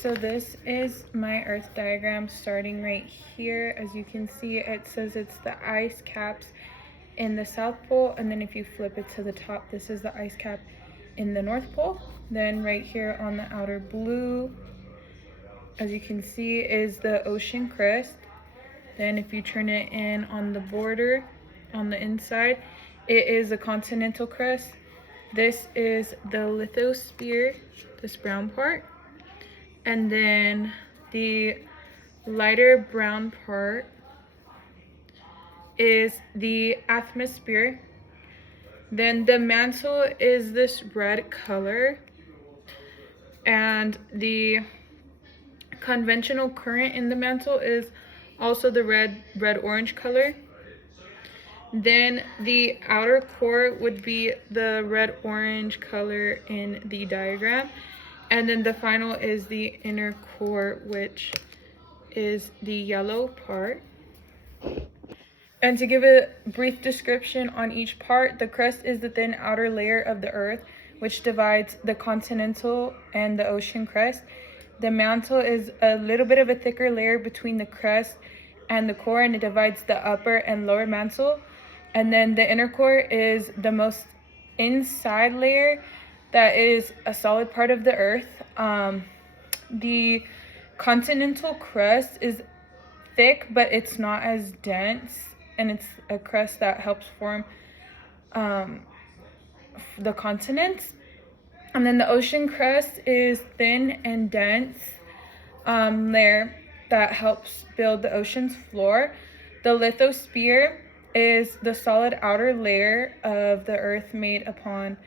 So this is my Earth diagram starting right here. As you can see, it says it's the ice caps in the South Pole, and then if you flip it to the top, this is the ice cap in the North Pole. Then right here on the outer blue, as you can see, is the ocean crust. Then if you turn it in on the border, on the inside, it is a continental crust. This is the lithosphere, this brown part. And then the lighter brown part is the atmosphere. Then the mantle is this red color, and the conventional current in the mantle is also the red-orange color. Then the outer core would be the red-orange color in the diagram. And then the final is the inner core, which is the yellow part. And to give a brief description on each part, the crust is the thin outer layer of the Earth, which divides the continental and the ocean crust. The mantle is a little bit of a thicker layer between the crust and the core, and it divides the upper and lower mantle. And then the inner core is the most inside layer that is a solid part of the Earth. The continental crust is thick, but it's not as dense, and it's a crust that helps form the continents. And then the ocean crust is thin and dense layer that helps build the ocean's floor. The lithosphere is the solid outer layer of the Earth made upon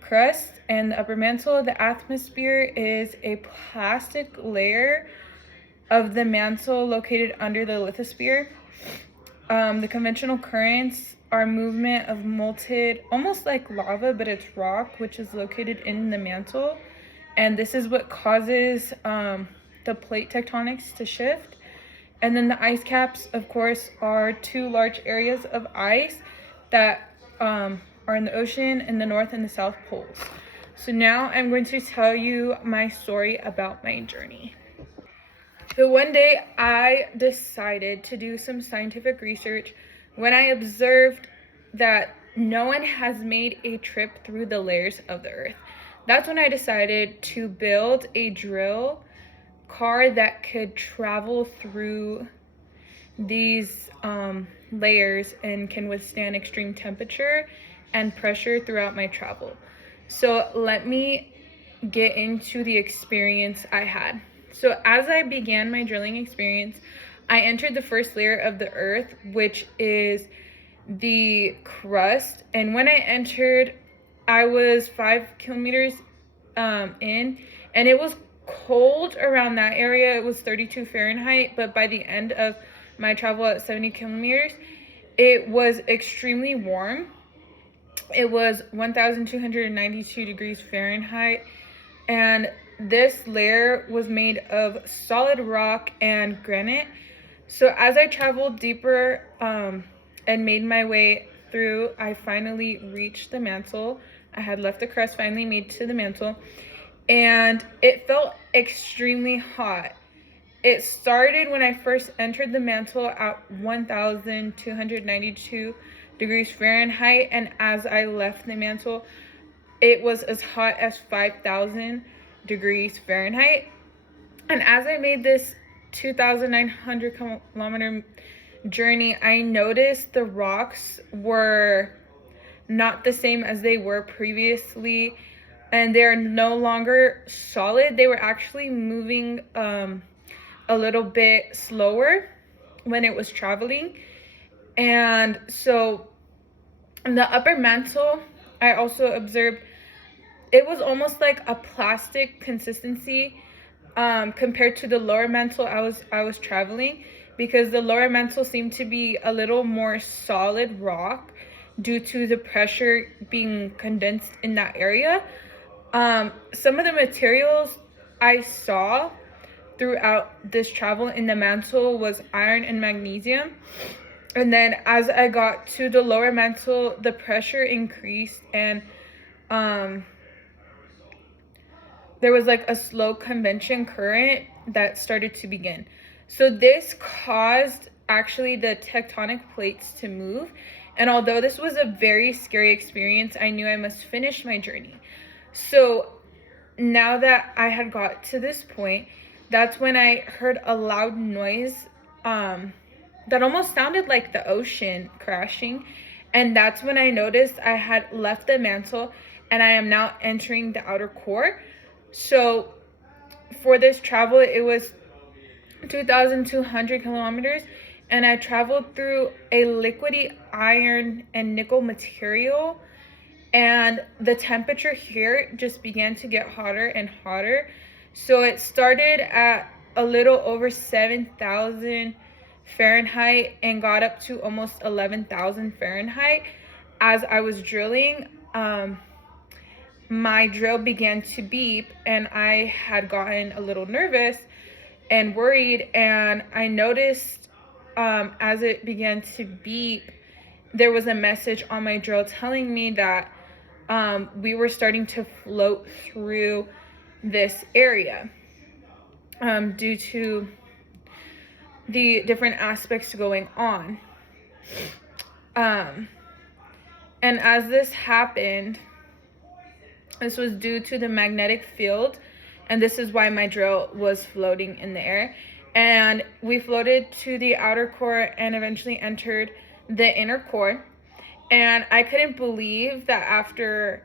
crust, and the upper mantle. The atmosphere is a plastic layer of the mantle located under the lithosphere. The conventional currents are movement of molten, almost like lava, but it's rock, which is located in the mantle. And this is what causes the plate tectonics to shift. And then the ice caps, of course, are two large areas of ice that are in the ocean in the North and the South Poles. So now I'm going to tell you my story about my journey. So one day I decided to do some scientific research when I observed that no one has made a trip through the layers of the Earth. That's when I decided to build a drill car that could travel through these layers and can withstand extreme temperature and pressure throughout my travel. So let me get into the experience I had. So as I began my drilling experience, I entered the first layer of the Earth, which is the crust. And when I entered, I was 5 kilometers in, and it was cold around that area. It was 32 Fahrenheit, but by the end of my travel at 70 kilometers, it was extremely warm. It was 1,292 degrees Fahrenheit, and this layer was made of solid rock and granite. So as I traveled deeper and made my way through, I finally reached the mantle. I had left the crust, finally made to the mantle, and it felt extremely hot. It started when I first entered the mantle at 1,292 degrees Fahrenheit, and as I left the mantle, it was as hot as 5,000 degrees Fahrenheit. And as I made this 2,900 kilometer journey, I noticed the rocks were not the same as they were previously, and they're no longer solid. They were actually moving a little bit slower when it was traveling. And so in the upper mantle, I also observed it was almost like a plastic consistency compared to the lower mantle I was traveling, because the lower mantle seemed to be a little more solid rock due to the pressure being condensed in that area. Some of the materials I saw throughout this travel in the mantle was iron and magnesium. And then as I got to the lower mantle, the pressure increased, and there was like a slow convection current that started to begin. So this caused actually the tectonic plates to move. And although this was a very scary experience, I knew I must finish my journey. So now that I had got to this point, that's when I heard a loud noise that almost sounded like the ocean crashing. And that's when I noticed I had left the mantle and I am now entering the outer core. So for this travel, it was 2,200 kilometers, and I traveled through a liquidy iron and nickel material, and the temperature here just began to get hotter and hotter. So it started at a little over 7,000 Fahrenheit and got up to almost 11,000 Fahrenheit. As I was drilling, my drill began to beep, and I had gotten a little nervous and worried, and I noticed as it began to beep, there was a message on my drill telling me that we were starting to float through this area due to the different aspects going on. And as this happened, this was due to the magnetic field, and this is why my drill was floating in the air. And we floated to the outer core and eventually entered the inner core. And I couldn't believe that after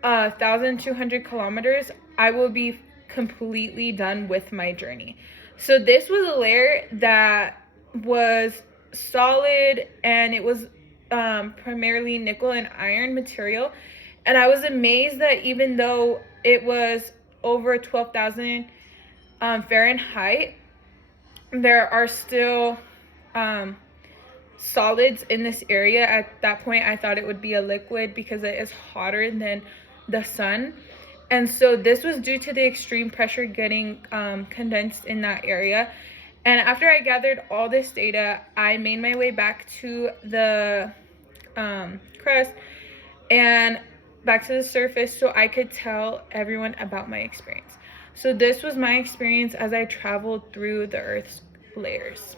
1,200 kilometers, I will be completely done with my journey. So this was a layer that was solid, and it was primarily nickel and iron material. And I was amazed that even though it was over 12,000 Fahrenheit, there are still solids in this area. At that point, I thought it would be a liquid because it is hotter than the sun. And so this was due to the extreme pressure getting condensed in that area. And after I gathered all this data, I made my way back to the crust and back to the surface so I could tell everyone about my experience. So this was my experience as I traveled through the Earth's layers.